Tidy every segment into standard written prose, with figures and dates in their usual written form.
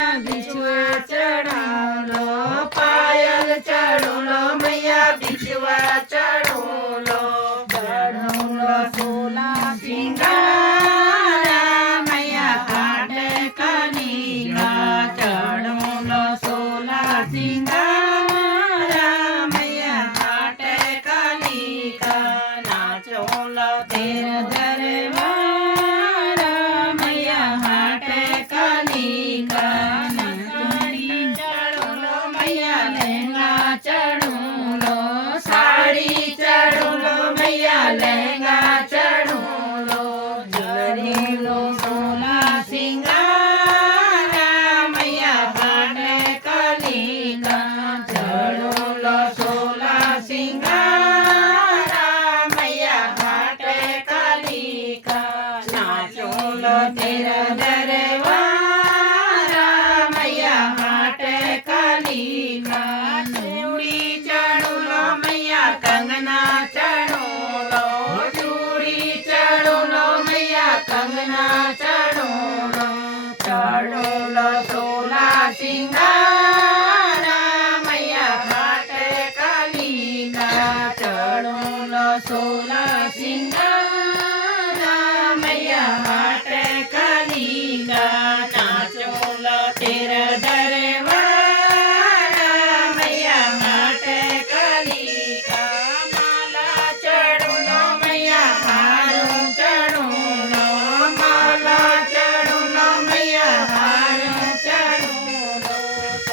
बिछुआ चढ़ौलो पायल चढ़ौलो मैया बिछुआ चढ़ौलो चढ़ौलो सोला सिंगारा मैया हाट कलिका चढ़ौलो सोला सिंगारा मैया हाट कलिका नाचौलो तेर दरबारा मैया हाट कलिका साड़ी चढ़ोलो मैया लहंगा चढ़ोलो जरीलो सोला सिंगारा मैया हाट कलिका चढ़ोलो सोला सिंगारा मैया हाट कलिका नाचोलो तेरा दरबारा मैया हाट कलिका कंगना चढ़ोलो चूड़ी चढ़ोलो मैया कंगना चढ़ोलो चढ़ोलो सोला सिंगारा मैया हाट कलिका चढ़ोलो सोला सिंगारा मैया हाट कलिका नाचोलो तेरा दरबारा मैया हाट कलिका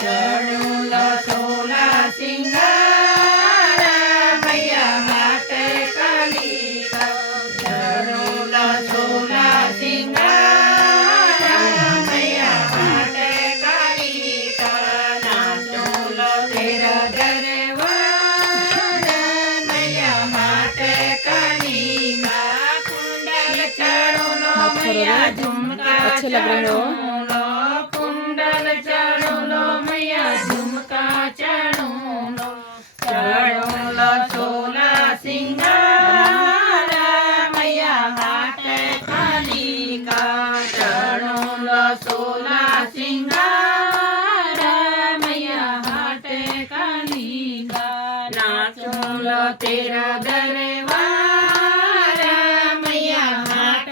चढ़ोलो सोला सिंगारा मैया हाट कलिका चढ़ोलो सोला सिंगारा मैया हाट कलिका नाचोलो तेरा दरबारा मैया हाट कलिका कुंडल चढ़ोलो मैया झुमका चढ़ोलो कुंडल चढ़ोलो मैया झुमका चढ़ोलो चढ़ोलो सोला सिंगारा मैया हाट कलिका चढ़ोलो सोला सिंगारा मैया हाट कलिका नाचोलो तेरा दरबारा मैया हाट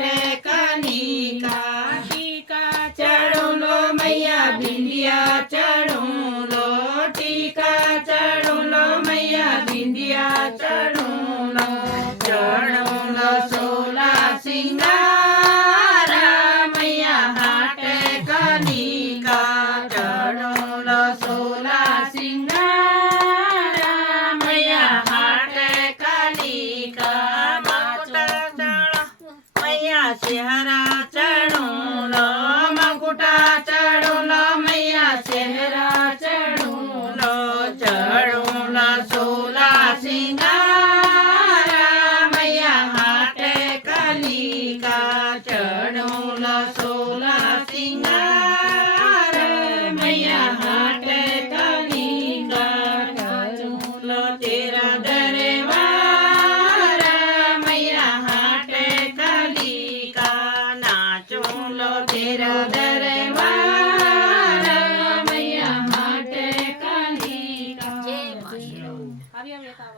कलिका टीका चढ़ोलो मैया बिंदिया चढ़ोलो टीका चढ़ोलो मैया बिंदिया चढ़ोलो चढ़ोलो सोला सिंगारा मैया हाट कलिका चढ़ोलो सोला सिंगारा मैया हाट कलिका मैया सेहरा चढ़ोलो मकुटा चढ़ोलो मैया सेहरा चढ़ोलो चढ़ोलो सोला सिंगारा मैया हाट कलिका